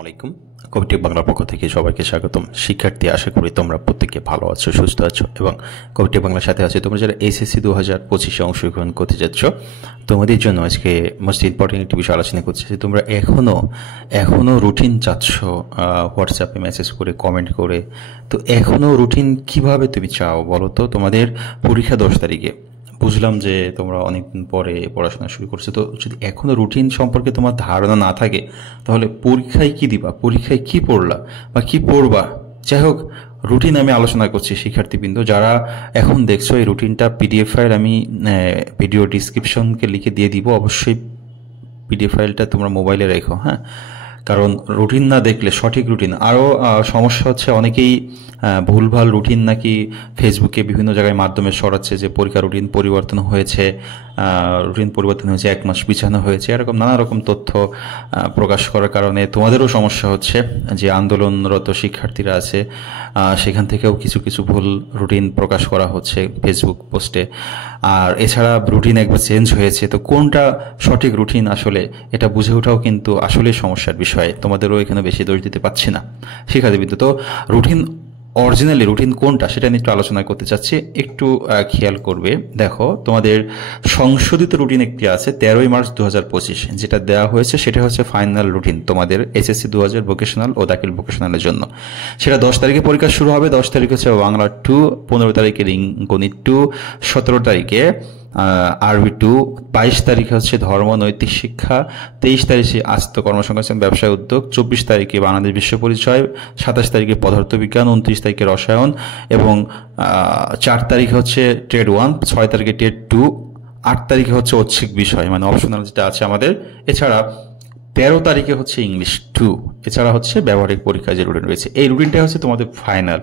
আলাইকুম। কবিটি বাংলার পক্ষ থেকে সবাইকে স্বাগতম। শিক্ষার্থী, আশা করি তোমরা প্রত্যেকে ভালো আছো, সুস্থ আছো এবং কবিটি বাংলার সাথে আছো। তোমরা যারা এসএসসি 2025-এ অংশগ্রহণ করতে যাচ্ছ, তোমাদের জন্য আজকে মোস্ট ইম্পর্টেন্ট একটি বিষয় আলোচনা করছি যে তোমরা এখনো রুটিন চাচ্ছ, হোয়াটসঅ্যাপে মেসেজ করে, কমেন্ট করে। তো এখনো রুটিন কিভাবে তুমি চাও বলো তো? তোমাদের পরীক্ষা 10 তারিখে। বুঝলাম যে তোমরা অনেকদিন পরে পড়াশোনা শুরু করছো, তো যদি এখনো রুটিন সম্পর্কে তোমার ধারণা না থাকে তাহলে পরীক্ষায় কি দিবা, পরীক্ষায় কি পড়লা বা কি পড়বা? যাই হোক, রুটিন আমি আলোচনা করছি শিক্ষার্থীবৃন্দ। যারা এখন দেখছো এই রুটিনটা পিডিএফ ফাইল আমি ভিডিও ডিসক্রিপশনকে লিখে দিয়ে দিব। অবশ্যই পিডিএফ ফাইলটা তোমরা মোবাইলে রেখো, হ্যাঁ? কারণ রুটিন না দেখলে সঠিক রুটিন আরও সমস্যা হচ্ছে। অনেকেই ভুলভাল রুটিন নাকি ফেসবুকে বিভিন্ন জায়গায় মাধ্যমে ছড়াচ্ছে যে পরীক্ষা রুটিন পরিবর্তন হয়েছে, 1 মাস পিছানো হয়েছে, এরকম নানা রকম তথ্য প্রকাশ করার কারণে তোমাদেরও সমস্যা হচ্ছে। যে আন্দোলনরত শিক্ষার্থীরা আছে সেখান থেকেও কিছু ভুল রুটিন প্রকাশ করা হচ্ছে ফেসবুক পোস্টে। আর এছাড়া রুটিন একবার চেঞ্জ হয়েছে, তো কোনটা সঠিক রুটিন আসলে এটা বুঝে ওঠাও কিন্তু আসলে সমস্যার বিষয়। তোমাদেরও এখানে বেশি দোষ দিতে পারছি না শিক্ষার্থীবৃন্দ। তো রুটিন অরিজিনালি রুটিন কোনটা সেটা নিয়ে একটু আলোচনা করতে চাচ্ছি। একটু খেয়াল করবে, দেখো তোমাদের সংশোধিত রুটিন একটি আছে 13ই মার্চ 2025, যেটা দেওয়া হয়েছে সেটা হচ্ছে ফাইনাল রুটিন তোমাদের এসএসসি 2000 ভোকেশনাল ও দাখিল ভোকেশনালের জন্য। সেটা 10 তারিখে পরীক্ষা শুরু হবে। 10 তারিখ হচ্ছে বাংলা 2, 15 তারিখে গণিত 2, 17 তারিখে আরবি 2, 22 তারিখে হচ্ছে ধর্ম নৈতিক শিক্ষা, 23 তারিখে আস্ত কর্মসংস্থান ব্যবসায় উদ্যোগ, 24 তারিখে বাংলাদেশ বিশ্ব পরিচয়, 27 তারিখে পদার্থবিজ্ঞান, 29 তারিখে রসায়ন এবং 4 তারিখে হচ্ছে ট্রেড 1, 6 তারিখে ট্রেড 2, 8 তারিখে হচ্ছে ঐচ্ছিক বিষয় মানে অপশনাল যেটা আছে আমাদের। এছাড়া 13 তারিখে হচ্ছে ইংলিশ 2। এছাড়া হচ্ছে ব্যবহারিক পরীক্ষা যে রুটিন রয়েছে, এই রুটিনটা হচ্ছে তোমাদের ফাইনাল।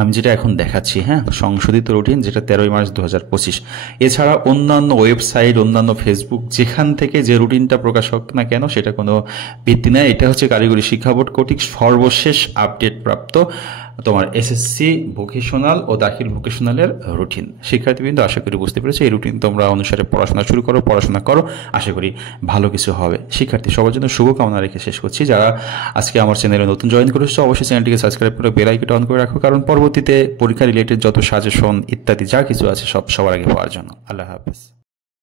আমি যেটা এখন দেখাচ্ছি, হ্যাঁ, সংশোধিত রুটিন, যেটা 13ই মার্চ 2025। এছাড়া অন্যান্য ওয়েবসাইট, অন্যান্য ফেসবুক যেখান থেকে যে রুটিনটা প্রকাশ হোক না কেন সেটা কোনো ভিত্তি নেই। এটা হচ্ছে কারিগরি শিক্ষা বোর্ড কর্তৃক সর্বশেষ আপডেট প্রাপ্ত তোমার এসএসসি ভোকেশনাল ও দাখিল ভোকেশনালের রুটিন। শিক্ষার্থীবৃন্দ, আশা করি বুঝতে পেরেছো। এই রুটিন তোমরা অনুসারে পড়াশোনা শুরু করো, পড়াশোনা করো, আশা করি ভালো কিছু হবে। শিক্ষার্থী, সবার জন্য শুভকামনা রেখে শেষ করছি। যারা আজকে আমার চ্যানেলে নতুন জয়েন করেছো, অবশ্যই চ্যানেলটিকে সাবস্ক্রাইব করে বেল আইকনটা অন করে রাখো, কারণ পরবর্তীতে পরীক্ষা রিলেটেড যত সাজেশন ইত্যাদি যা কিছু আছে সবার আগে পাওয়ার জন্য। আল্লাহ হাফেজ।